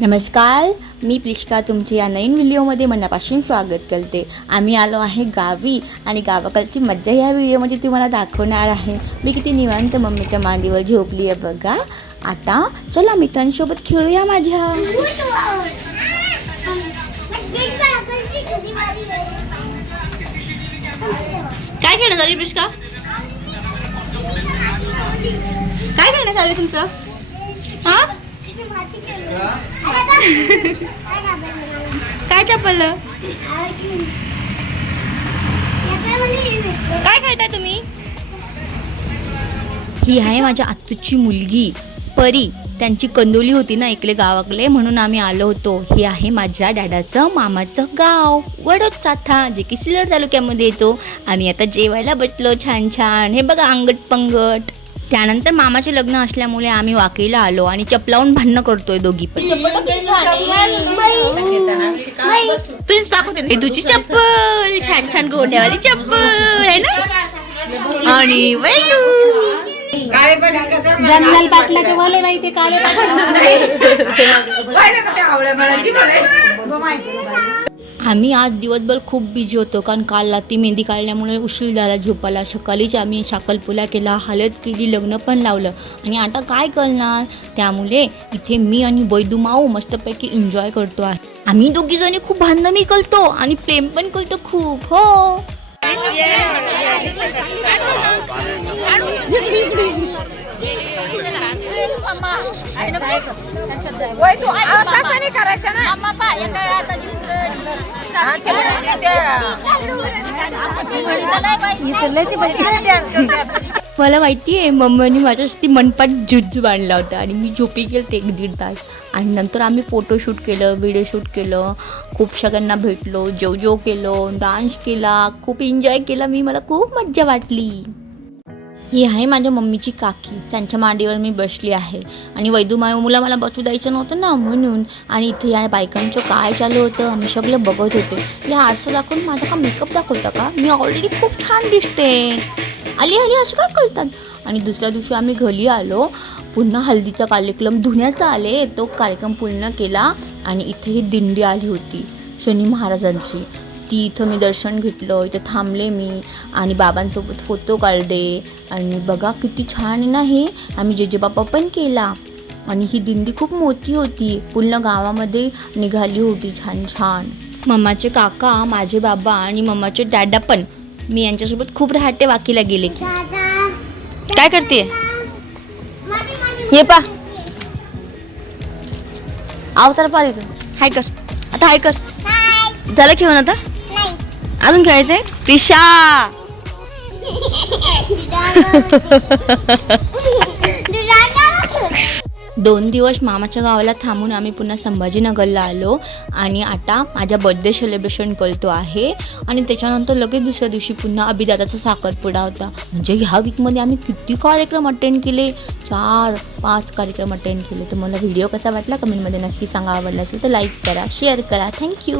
नमस्कार मी प्लिष्का तुमचे या नवीन व्हिडिओमध्ये मनापासून स्वागत करते. आम्ही आलो आहे गावी आणि गावाकडची मज्जा या व्हिडिओमध्ये तुम्हाला दाखवणार आहे. मी किती निवांत मम्मीच्या मांडीवर झोपली आहे बघा. आता चला मित्रांसोबत खेळूया माझ्या. काय खेळणं झाली प्लिष्का काय खेळणं झालं आहे तुमचं? हां? काय चपलं काय खेळताय तुम्ही? ही आहे माझ्या आत्तूची मुलगी परी. त्यांची कंदोली होती ना इकडे गावाकडे म्हणून आम्ही आलो होतो. हे आहे माझ्या डॅडाचं मामाचं गाव वडोद चाथा जे की सिल्लर तालुक्यामध्ये येतो. आम्ही आता जेवायला बसलो छान छान हे बघा अंगट पंगट त्यानंतर मामाचे लग्न असल्यामुळे आम्ही वाकीला आलो आणि चपलावून भांडणं करतोय दोघी पण. तुझीच दाखवते ना. हे तुझी चप्पल. छान छान गोड्यावाली चप्पल. आहे ना? आणि जन्मल पाटलाचे वाले बाई ते काळे आम्ही आज दिवसभर खूप बिझी होतो कारण काल रात्री मेहंदी काढल्यामुळे उशीर झाला झोपाला सकाळीच आम्ही साखरपुला केला हळद केली लग्न पण लावलं. आणि आता काय करणार? त्यामुळे इथे मी आणि बैदू माऊ मस्तपैकी एन्जॉय करतो आहे. आम्ही दोघी जणी खूप भांडणं करतो आणि प्रेम पण करतो खूप हो. करायचं ना. मला माहिती आहे मम्मीने माझ्यासाठी मनपाट जुज्ज बांधला होता आणि मी झोपी गेलं ते एक दीड तास. आणि नंतर आम्ही फोटोशूट केलं व्हिडिओ शूट केलं. खूप सगळ्यांना भेटलो जेव जेव केलं डान्स केला खूप एन्जॉय केला. मी मला खूप मज्जा वाटली. ही आहे माझ्या मम्मीची काकी. त्यांच्या मांडीवर मी बसली आहे. आणि वैदू माय मुला मला बसू द्यायचं नव्हतं ना म्हणून. आणि इथे या बायकांचं काय चालू होतं आम्ही सगळं बघत होतो. या आरसा दाखवून माझा का मेकअप दाखवता का? मी ऑलरेडी खूप छान दिसते. आली आली असं काय करतात? आणि दुसऱ्या दिवशी आम्ही घरी आलो. पुन्हा हल्दीचा कार्यक्रम धुण्याचा आले. तो कार्यक्रम पूर्ण केला आणि इथे ही दिंडी आली होती शनी महाराजांची. ती इथं मी दर्शन घेतलं इथं थांबले मी आणि बाबांसोबत फोटो काढले. आणि बघा किती छान आहे ना हे. आम्ही जेजेबापा पण केला. आणि ही दिंडी खूप मोठी होती. पूर्ण गावामध्ये निघाली होती छान छान. मम्माचे काका माझे बाबा आणि मम्माचे डॅडा पण. मी यांच्यासोबत खूप राहते वाकीला गेले की. काय करते? ये पा. अवतार पा तिथं. हाय कर. आता हाय कर. झालं खेळून आता? अजून खेळायचंय? प्रिशा! दोन दिवस मामाच्या गावाला थांबून आम्ही पुन्हा संभाजीनगरला आलो आणि आता माझ्या बर्थडे सेलिब्रेशन करतो आहे. आणि त्याच्यानंतर लगेच दुसऱ्या दिवशी पुन्हा अभिदाताचा साखरपुडा होता. म्हणजे ह्या वीकमध्ये आम्ही किती कार्यक्रम अटेंड केले? चार पाच कार्यक्रम अटेंड केले. तर मला व्हिडिओ कसा वाटला? कमेंटमध्ये नक्की सांगा. आवडला असेल तर लाईक करा शेअर करा. थँक्यू